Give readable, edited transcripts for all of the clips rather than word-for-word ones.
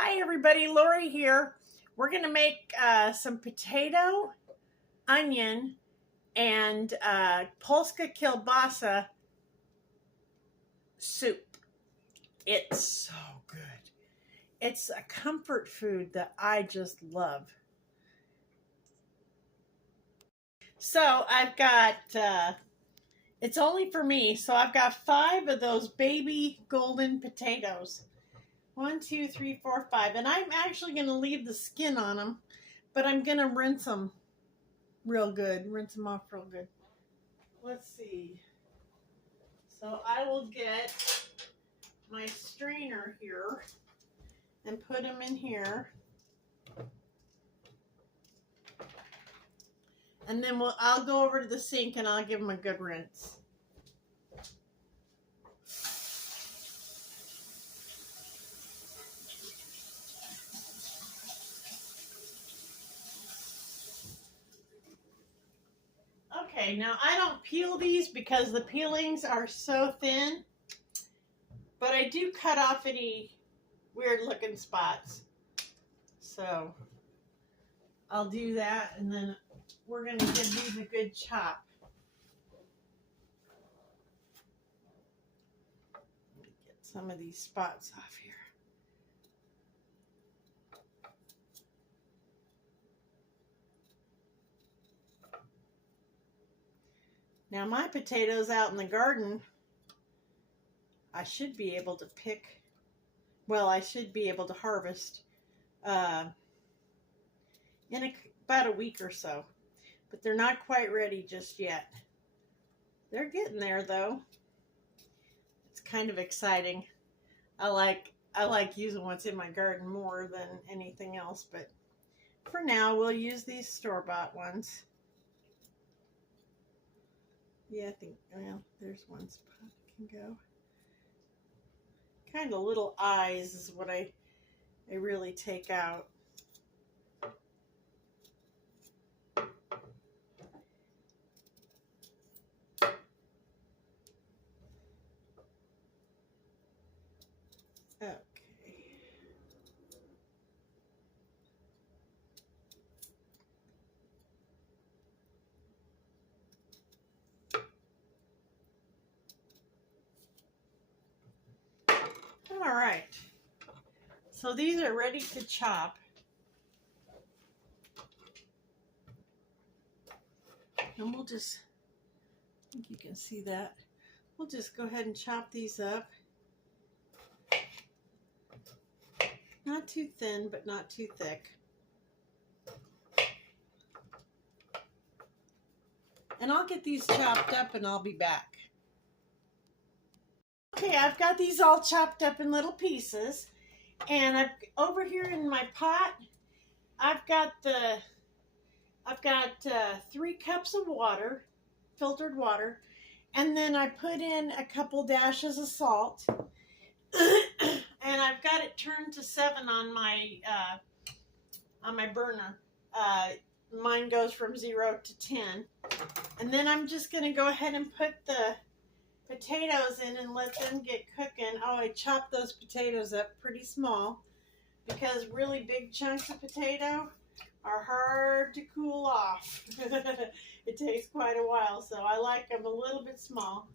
Hi everybody, Lori here. We're going to make some potato, onion, and Polska Keilbasa soup. It's so good. It's a comfort food that I just love. So I've got, it's only for me, so I've got 5 of those baby golden potatoes. 1, 2, 3, 4, 5. And I'm actually going to leave the skin on them, but I'm going to rinse them real good. Rinse them off real good. Let's see. So I will get my strainer here and put them in here. And then I'll go over to the sink and I'll give them a good rinse. Okay, now I don't peel these because the peelings are so thin, but I do cut off any weird looking spots. So I'll do that, and then we're going to give these a good chop. Let me get some of these spots off here. Now my potatoes out in the garden, I should be able to pick, well, I should be able to harvest in about a week or so. But they're not quite ready just yet. They're getting there though. It's kind of exciting. I like using what's in my garden more than anything else, but for now we'll use these store-bought ones. Yeah, I think, well, there's one spot it can go. Kind of little eyes is what I really take out. Okay. All right. So these are ready to chop. And we'll just, I think you can see that. We'll just go ahead and chop these up. Not too thin, but not too thick. And I'll get these chopped up and I'll be back. Okay, I've got these all chopped up in little pieces. And over here in my pot, I've got 3 cups of water, filtered water, and then I put in a couple dashes of salt, and I've got it turned to 7 on my burner. Mine goes from 0 to 10, and then I'm just going to go ahead and put the potatoes in and let them get cooking. Oh, I chopped those potatoes up pretty small because really big chunks of potato are hard to cool off. It takes quite a while, so I like them a little bit small.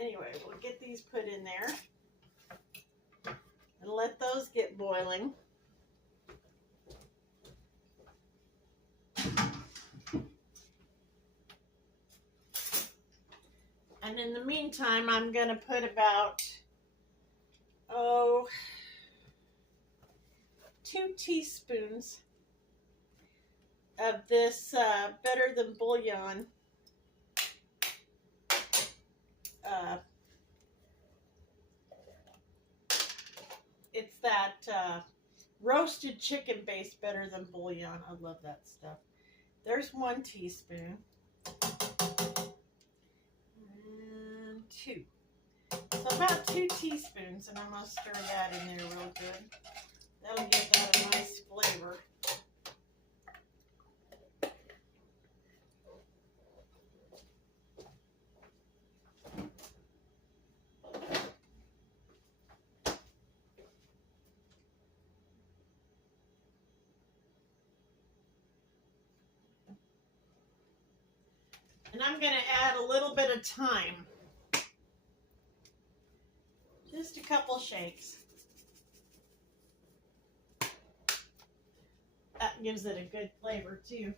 Anyway, we'll get these put in there and let those get boiling. And in the meantime, I'm going to put about, 2 teaspoons of this Better Than Bouillon. It's that roasted chicken based Better Than Bouillon. I love that stuff. There's 1 teaspoon. And 2. So about 2 teaspoons, and I'm going to stir that in there real good. That'll give that a nice flavor. And I'm going to add a little bit of thyme. Just a couple shakes. That gives it a good flavor too.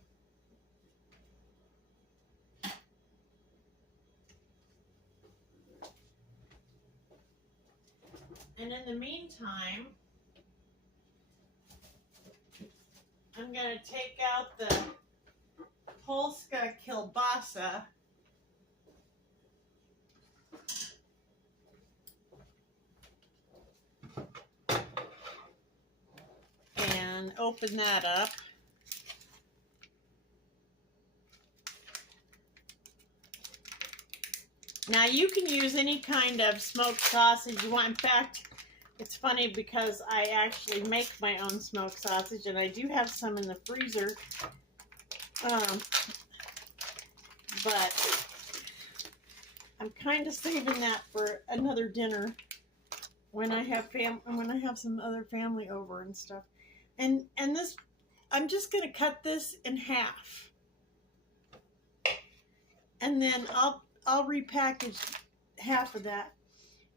And in the meantime, I'm going to take out the Polska Keilbasa. And open that up. Now you can use any kind of smoked sausage you want. In fact, it's funny because I actually make my own smoked sausage, and I do have some in the freezer. But I'm kind of saving that for another dinner when I have some other family over and stuff. And this, I'm just going to cut this in half, and then I'll repackage half of that.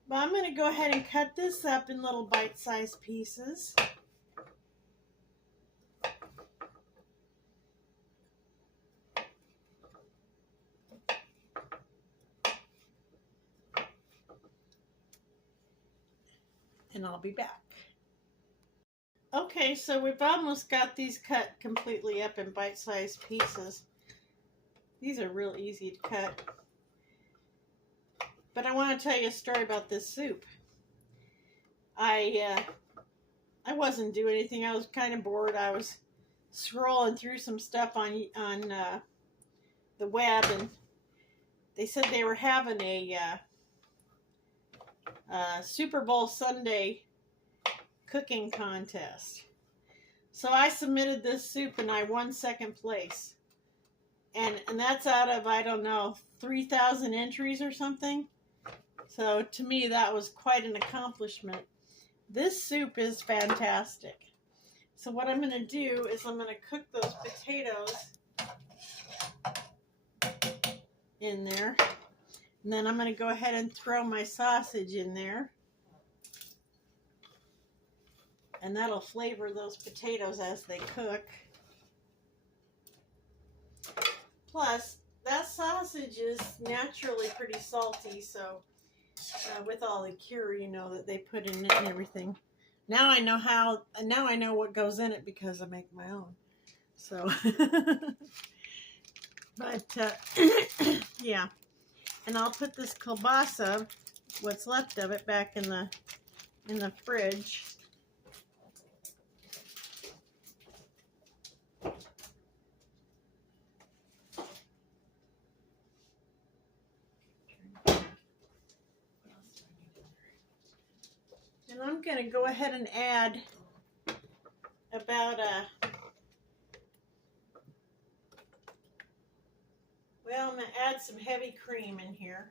But I'm going to go ahead and cut this up in little bite-sized pieces. And I'll be back. Okay, so we've almost got these cut completely up in bite-sized pieces. These are real easy to cut. But I want to tell you a story about this soup. I wasn't doing anything. I was kind of bored. I was scrolling through some stuff on the web, and they said they were having a Super Bowl Sunday cooking contest. So I submitted this soup and I won second place. And that's out of, I don't know, 3,000 entries or something. So to me, that was quite an accomplishment. This soup is fantastic. So what I'm going to do is I'm going to cook those potatoes in there. And then I'm going to go ahead and throw my sausage in there. And that'll flavor those potatoes as they cook. Plus, that sausage is naturally pretty salty, so with all the cure, you know, that they put in it and everything. Now I know what goes in it because I make my own. So, but yeah. And I'll put this kielbasa, what's left of it, back in the fridge. And I'm going to go ahead and add about well, I'm going to add some heavy cream in here.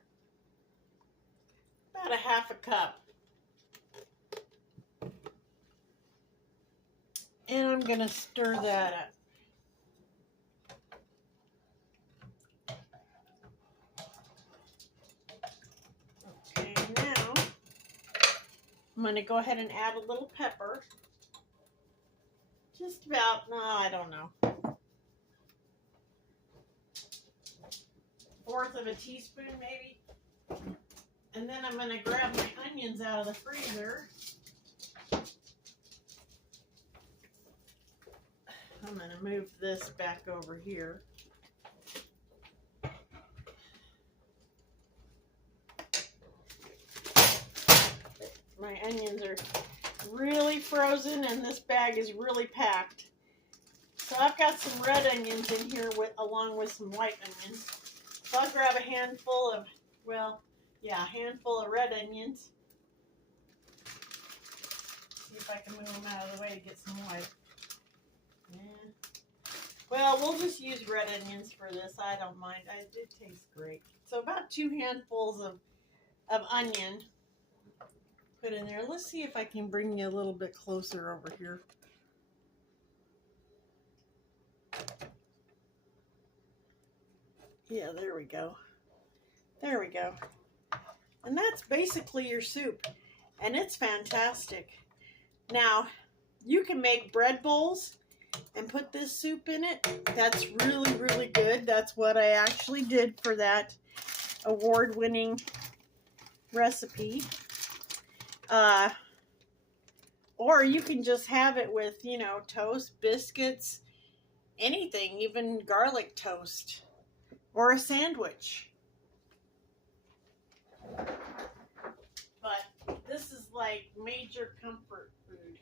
About a half a cup. And I'm going to stir that up. Okay, now I'm going to go ahead and add a little pepper. Just about, no, I don't know, 1/4 of a teaspoon maybe. And then I'm going to grab my onions out of the freezer. I'm going to move this back over here. My onions are really frozen and this bag is really packed. So I've got some red onions in here along with some white onions. So I'll grab a handful of, well, yeah, a handful of red onions. See if I can move them out of the way to get some white. Yeah. Well, we'll just use red onions for this. I don't mind. It tastes great. So about 2 handfuls of onion put in there. Let's see if I can bring you a little bit closer over here. Yeah, there we go. There we go. And that's basically your soup. And it's fantastic. Now, you can make bread bowls and put this soup in it. That's really, really good. That's what I actually did for that award-winning recipe. Or you can just have it with, you know, toast, biscuits, anything, even garlic toast, or a sandwich. But this is like major comfort food.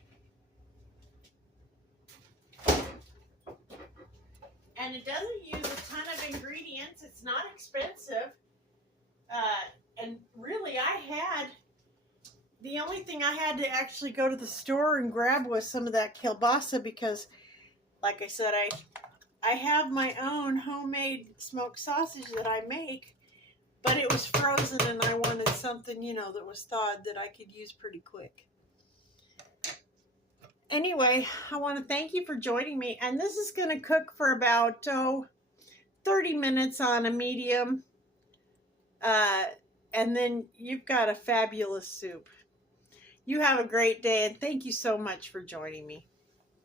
And it doesn't use a ton of ingredients. It's not expensive. And really, the only thing I had to actually go to the store and grab was some of that kielbasa because, like I said, I have my own homemade smoked sausage that I make, but it was frozen and I wanted something, you know, that was thawed that I could use pretty quick. Anyway, I want to thank you for joining me. And this is going to cook for about, 30 minutes on a medium. And then you've got a fabulous soup. You have a great day, and thank you so much for joining me.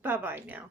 Bye-bye now.